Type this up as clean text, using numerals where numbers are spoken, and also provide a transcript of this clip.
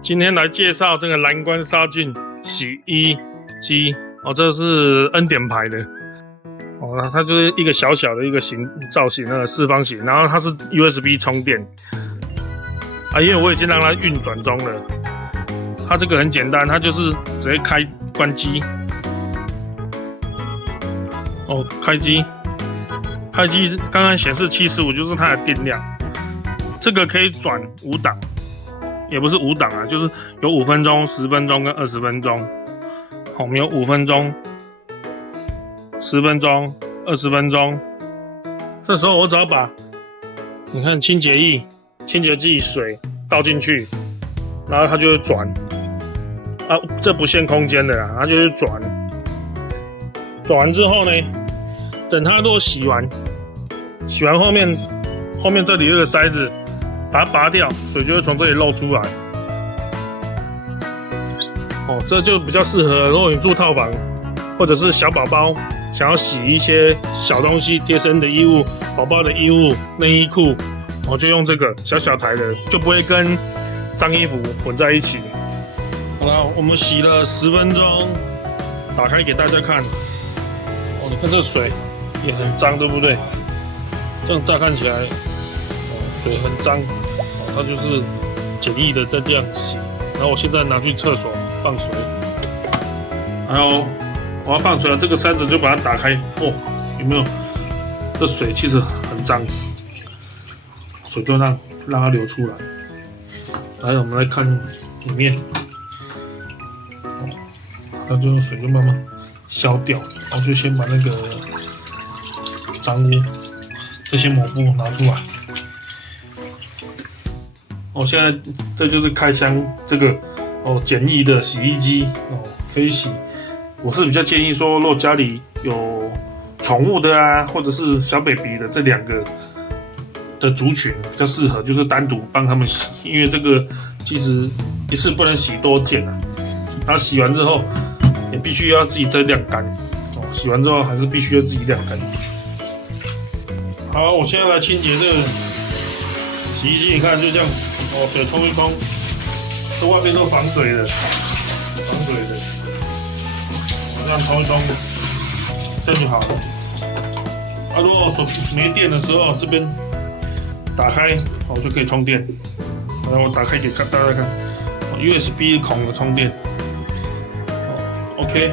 今天来介绍这个蓝光杀菌洗衣机哦，这是恩典牌的哦，它就是一个小小的一个造型，那个四方形，然后它是 USB 充电啊，因为我已经让它运转中了。它这个很简单，它就是直接关机哦，开机刚刚显示75，就是它的电量。这个可以转5档。也不是5档啊，就是有5分钟、10分钟跟20分钟。好，我们有5分钟、10分钟、20分钟。这时候我只要把，你看清洁剂水倒进去，然后它就会转。啊，这不限空间的啦，它就会转。转完之后呢，等它如果洗完后面这里这个塞子。把它拔掉，水就会从这里漏出来。哦，这就比较适合，如果你住套房，或者是小宝宝想要洗一些小东西、贴身的衣物、宝宝的衣物、内衣裤，我就用这个小台的，就不会跟脏衣服混在一起。好了，我们洗了10分钟，打开给大家看。哦，你看这水也很脏，对不对？这样乍看起来。水很脏，它就是简易的在这样洗。然后我现在拿去厕所放水，还有我要放水了，这个塞子就把它打开。哦，有没有？这水其实很脏，水就让它流出来。来，我们来看里面，它就水就慢慢消掉。然后就先把那个脏污这些抹布拿出来。哦，现在这就是开箱这个简易的洗衣机哦，可以洗。我是比较建议说，如果家里有宠物的啊，或者是小 baby 的这2个的族群比较适合，就是单独帮他们洗，因为这个其实一次不能洗多件啊。然后洗完之后也必须要自己再晾干哦，洗完之后还是必须要自己晾干。好，我现在来清洁这个洗衣机，你看就这样。哦，水冲一冲，这外面都防水的，我这样冲一冲，这样就好了。啊，如果手没电的时候，这边打开，就可以充电。然后我打开给大家看，USB 孔的充电。OK。